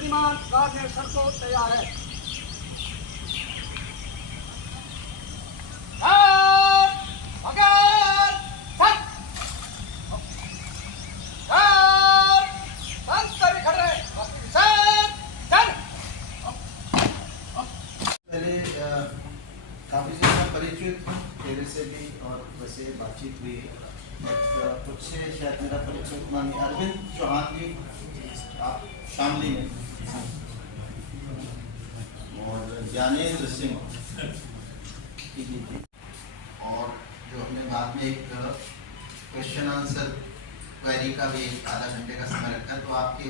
श्रीमान गार्नेसर को तैयार है। काफ़ी ज़्यादा परिचित तेरे से भी और वैसे बातचीत हुई कुछ से शायद मेरा परिचय उतना नहीं। अरविंद चौहान जी, आप शामली में, और ज्ञानेंद्र सिंह और जो हमने बाद में एक क्वेश्चन आंसर क्वेरी का भी एक आधा घंटे का समय रखा है। तो आपके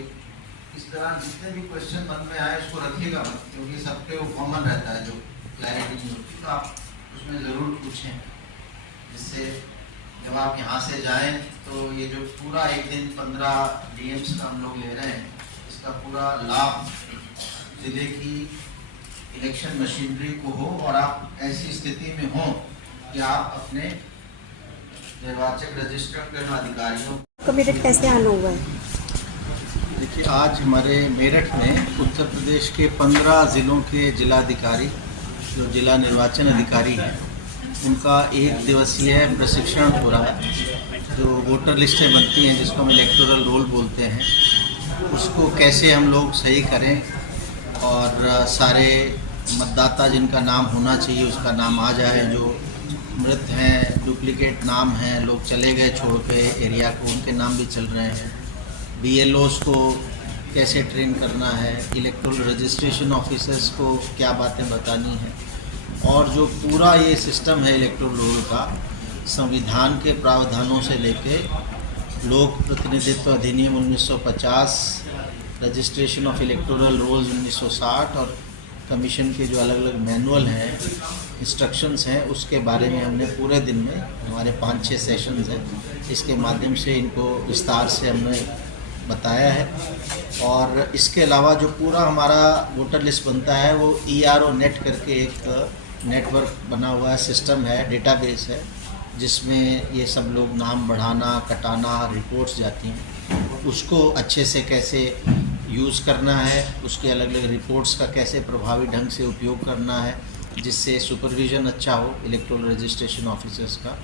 इस दौरान जितने भी क्वेश्चन मन में आए उसको रखिएगा, क्योंकि सबके वो कॉमन रहता है, जो क्लैरिटी नहीं होती, तो आप उसमें ज़रूर पूछें, जिससे जब आप यहाँ से जाएं तो ये जो पूरा एक दिन 15 DMs का हम लोग ले रहे हैं, इसका पूरा लाभ ज़िले की इलेक्शन मशीनरी को हो और आप ऐसी स्थिति में हों कि आप अपने निर्वाचक रजिस्टर्ड अधिकारियों को मेरठ कैसे आना हुआ है? देखिए, आज हमारे मेरठ में उत्तर प्रदेश के 15 ज़िलों के जिलाधिकारी जो जिला निर्वाचन अधिकारी हैं, उनका एक दिवसीय प्रशिक्षण हो रहा है। जो वोटर लिस्टें बनती हैं, जिसको हम इलेक्टोरल रोल बोलते हैं, उसको कैसे हम लोग सही करें और सारे मतदाता जिनका नाम होना चाहिए उसका नाम आ जाए, जो मृत हैं, डुप्लीकेट नाम हैं, लोग चले गए छोड़ के एरिया को, उनके नाम भी चल रहे हैं। BLOs को कैसे ट्रेन करना है, इलेक्टोरल रजिस्ट्रेशन ऑफिसर्स को क्या बातें बतानी हैं, और जो पूरा ये सिस्टम है इलेक्टोरल रोल का, संविधान के प्रावधानों से लेके लोक प्रतिनिधित्व अधिनियम 1950, रजिस्ट्रेशन ऑफ इलेक्टोरल रोल्स 1960 और कमीशन के जो अलग अलग मैनुअल हैं, इंस्ट्रक्शंस हैं, उसके बारे में हमने पूरे दिन में हमारे 5-6 सेशंस हैं, इसके माध्यम से इनको विस्तार से हमने बताया है। और इसके अलावा जो पूरा हमारा वोटर लिस्ट बनता है वो ERO नेट करके एक नेटवर्क बना हुआ है, सिस्टम है, डेटाबेस है, जिसमें ये सब लोग नाम बढ़ाना, कटाना, रिपोर्ट्स जाती हैं, उसको अच्छे से कैसे यूज़ करना है, उसके अलग अलग रिपोर्ट्स का कैसे प्रभावी ढंग से उपयोग करना है, जिससे सुपरविज़न अच्छा हो इलेक्टोरल रजिस्ट्रेशन ऑफिसर्स का।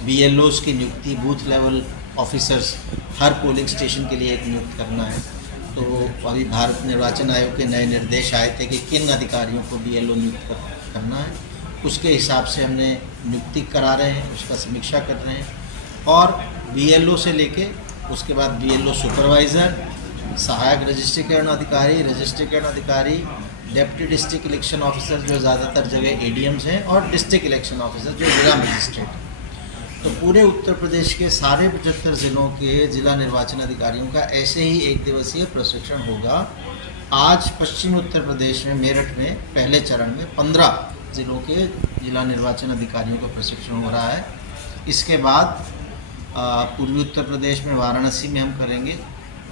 BLOs की नियुक्ति, बूथ लेवल ऑफिसर्स हर पोलिंग स्टेशन के लिए एक नियुक्त करना है। तो अभी भारत निर्वाचन आयोग के नए निर्देश आए थे कि किन अधिकारियों को BLO नियुक्त करना है, उसके हिसाब से हमने नियुक्ति करा रहे हैं, उसका समीक्षा कर रहे हैं। और BLO से लेके उसके बाद BLO सुपरवाइज़र, सहायक रजिस्ट्रीकरण अधिकारी, डेप्टी डिस्ट्रिक्ट इलेक्शन ऑफिसर जो ज़्यादातर जगह ADMs हैं, और डिस्ट्रिक्ट इलेक्शन ऑफिसर जो जिला मजिस्ट्रेट। तो पूरे उत्तर प्रदेश के सारे 75 ज़िलों के जिला निर्वाचन अधिकारियों का ऐसे ही एक दिवसीय प्रशिक्षण होगा। आज पश्चिम उत्तर प्रदेश में मेरठ में पहले चरण में 15 ज़िलों के जिला निर्वाचन अधिकारियों का प्रशिक्षण हो रहा है। इसके बाद पूर्वी उत्तर प्रदेश में वाराणसी में हम करेंगे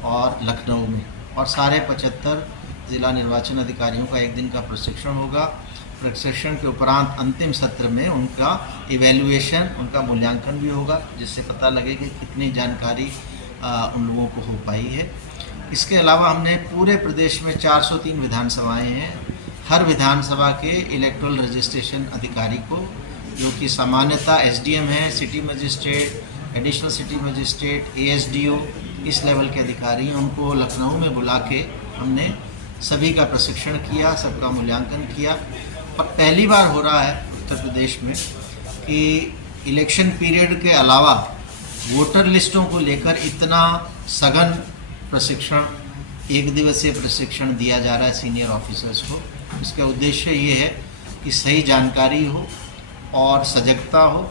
और लखनऊ में, और सारे 75 जिला निर्वाचन अधिकारियों का एक दिन का प्रशिक्षण होगा। प्रशिक्षण के उपरांत अंतिम सत्र में उनका इवैल्यूएशन, उनका मूल्यांकन भी होगा, जिससे पता लगे कि कितनी जानकारी उन लोगों को हो पाई है। इसके अलावा हमने पूरे प्रदेश में 403 विधानसभाएं हैं, हर विधानसभा के इलेक्टोरल रजिस्ट्रेशन अधिकारी को, जो कि सामान्यतः SDM है, city magistrate, additional city magistrate, ASDO, इस लेवल के अधिकारी हैं, उनको लखनऊ में बुला के हमने सभी का प्रशिक्षण किया, सबका मूल्यांकन किया। और पहली बार हो रहा है उत्तर प्रदेश में कि इलेक्शन पीरियड के अलावा वोटर लिस्टों को लेकर इतना सघन प्रशिक्षण, एक दिवसीय प्रशिक्षण दिया जा रहा है सीनियर ऑफिसर्स को। इसका उद्देश्य ये है कि सही जानकारी हो और सजगता हो,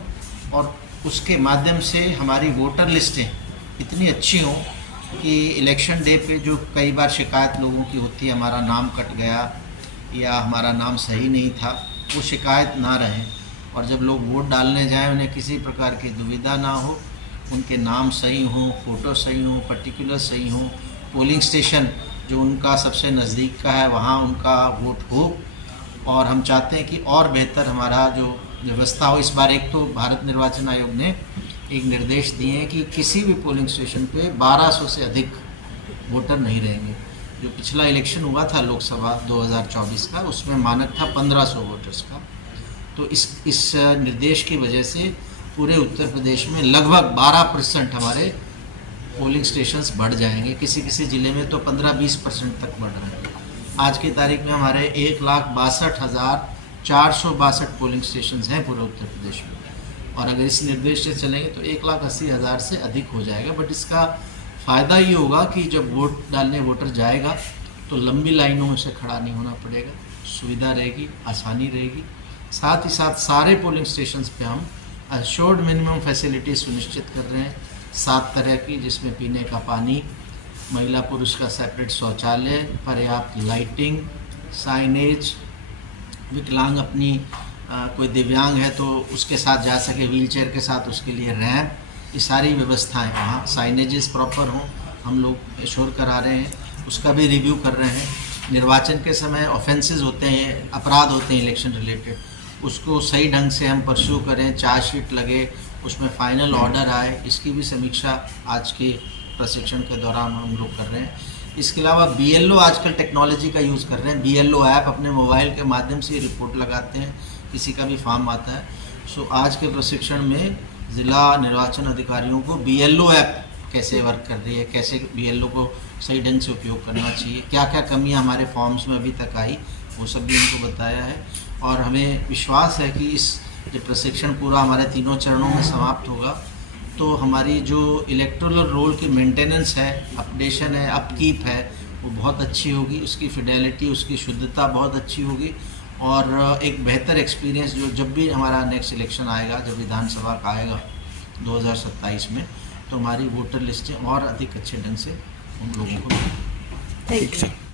और उसके माध्यम से हमारी वोटर लिस्टें इतनी अच्छी हों कि इलेक्शन डे पे जो कई बार शिकायत लोगों की होती है, हमारा नाम कट गया या हमारा नाम सही नहीं था, वो शिकायत ना रहे, और जब लोग वोट डालने जाएं उन्हें किसी प्रकार की दुविधा ना हो, उनके नाम सही हो, फ़ोटो सही हो, पर्टिकुलर सही हो, पोलिंग स्टेशन जो उनका सबसे नज़दीक का है वहाँ उनका वोट हो। और हम चाहते हैं कि और बेहतर हमारा जो व्यवस्था हो। इस बार एक तो भारत निर्वाचन आयोग ने एक निर्देश दिए हैं कि किसी भी पोलिंग स्टेशन पे 1200 से अधिक वोटर नहीं रहेंगे। जो पिछला इलेक्शन हुआ था लोकसभा 2024 का, उसमें मानक था 1500 वोटर्स का। तो इस निर्देश की वजह से पूरे उत्तर प्रदेश में लगभग 12% हमारे पोलिंग स्टेशंस बढ़ जाएंगे। किसी किसी ज़िले में तो 15-20% तक बढ़ रहे हैं। आज की तारीख में हमारे 1,62,462 पोलिंग स्टेशंस हैं पूरे उत्तर प्रदेश में, और अगर इस निर्देश से चलेंगे तो 1,80,000 से अधिक हो जाएगा। बट इसका फ़ायदा ये होगा कि जब वोट डालने वोटर जाएगा तो लंबी लाइनों में से खड़ा नहीं होना पड़ेगा, सुविधा रहेगी, आसानी रहेगी। साथ ही साथ सारे पोलिंग स्टेशंस पे हम अश्योर्ड मिनिमम फैसिलिटी सुनिश्चित कर रहे हैं 7 तरह की, जिसमें पीने का पानी, महिला पुरुष का सेपरेट शौचालय, पर्याप्त लाइटिंग, साइनेज, विकलांग अपनी कोई दिव्यांग है तो उसके साथ जा सके व्हीलचेयर के साथ, उसके लिए रैंप, ये सारी व्यवस्थाएं वहाँ साइनेजेस प्रॉपर हों हम लोग एश्योर करा रहे हैं, उसका भी रिव्यू कर रहे हैं। निर्वाचन के समय ऑफेंसेस होते हैं, अपराध होते हैं इलेक्शन रिलेटेड, उसको सही ढंग से हम परस्यू करें, चार्जशीट लगे, उसमें फाइनल ऑर्डर आए, इसकी भी समीक्षा आज के प्रशिक्षण के दौरान हम लोग कर रहे हैं। इसके अलावा BLO आजकल टेक्नोलॉजी का यूज़ कर रहे हैं। BLO ऐप अपने मोबाइल के माध्यम से रिपोर्ट लगाते हैं, किसी का भी फॉर्म आता है। सो आज के प्रशिक्षण में ज़िला निर्वाचन अधिकारियों को BLO ऐप कैसे वर्क कर रही है, कैसे BLO को सही ढंग से उपयोग करना चाहिए, क्या क्या कमियां हमारे फॉर्म्स में अभी तक आई, वो सब भी उनको बताया है। और हमें विश्वास है कि इस जो प्रशिक्षण पूरा हमारे 3 चरणों में समाप्त होगा तो हमारी जो इलेक्टोरल रोल की मेंटेनेंस है, अपडेशन है, अपकीप है, वो बहुत अच्छी होगी, उसकी फिडेलिटी, उसकी शुद्धता बहुत अच्छी होगी, और एक बेहतर एक्सपीरियंस जो जब भी हमारा नेक्स्ट इलेक्शन आएगा, जब विधानसभा का आएगा 2027 में, तो हमारी वोटर लिस्टें और अधिक अच्छे ढंग से उन लोगों को थैंक यू।